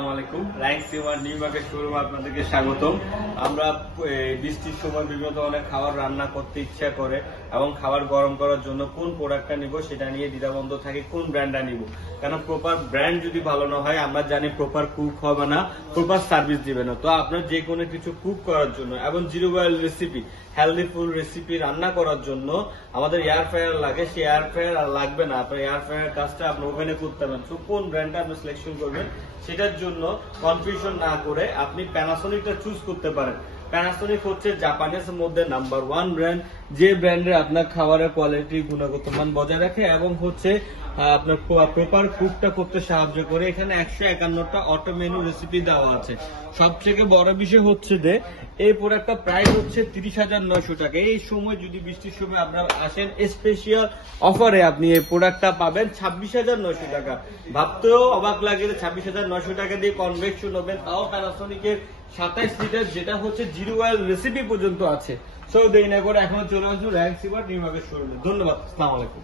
আসসালামু আলাইকুম। Rank সিওয়ার new market শোরুমে আপনাদেরকে স্বাগতম। আমরা বৃষ্টির সময় বিভিন্ন ধরনের খাবার রান্না করতে ইচ্ছা করে এবং খাবার গরম করার জন্য কোন প্রোডাক্টটা নিব সেটা নিয়ে দ্বিধাদ্বন্দ্ব থাকে, কোন ব্র্যান্ডটা নিব। কারণ প্রপার ব্র্যান্ড যদি ভালো না হয়, আমরা জানি প্রপার কুক হবে না, প্রপার সার্ভিস দিবে না। তো আপনার যে কোনো কিছু কুক করার জন্য এবং zero boil recipe, healthy food recipe রান্না করার জন্য আমাদের এয়ার ফ্রায়ার লাগে। সেই এয়ার ফ্রায়ার আর লাগবে না, আপনার এয়ার ফ্রায়ার কাজটা আপনি ওভেনে করতে পারেন। তো কোন ব্র্যান্ডটা আপনি সিলেকশন করবেন সেটার জন্য কনফিউশন না করে আপনি প্যানাসোনিকটা চুজ করতে পারেন। প্যানাসোনিক হচ্ছে জাপানের মধ্যে নাম্বার 1 ব্র্যান্ড, যে ব্র্যান্ডে আপনার খাবারের কোয়ালিটি গুণগত মান বজায় রাখে এবং হচ্ছে আপনার প্রপার কুকটা করতে সাহায্য করে। এখানে 151টা অটো মেনু রেসিপি দেওয়া আছে। সবথেকে বড় বিষয় হচ্ছে যে এই প্রোডাক্টটা প্রাইস হচ্ছে 30,900 টাকা। এই সময় যদি বৃষ্টির সময় আপনারা আসেন, স্পেশাল অফারে আপনি এই প্রোডাক্টটা পাবেন 26,900 টাকা। ভাবতেও অবাক লাগে যে 26,900 টাকা দিয়ে কনভেকশন হবেন, তাও প্যানাসোনিকের 27 লিটার, যেটা হচ্ছে জিরো অয়েল রেসিপি পর্যন্ত আছে। সো দেরি না করে এখন চলে আসুন র্যাঙ্ক সিওয়ার নিউ মার্কেট শোরুমে। ধন্যবাদ, আসসালামু আলাইকুম।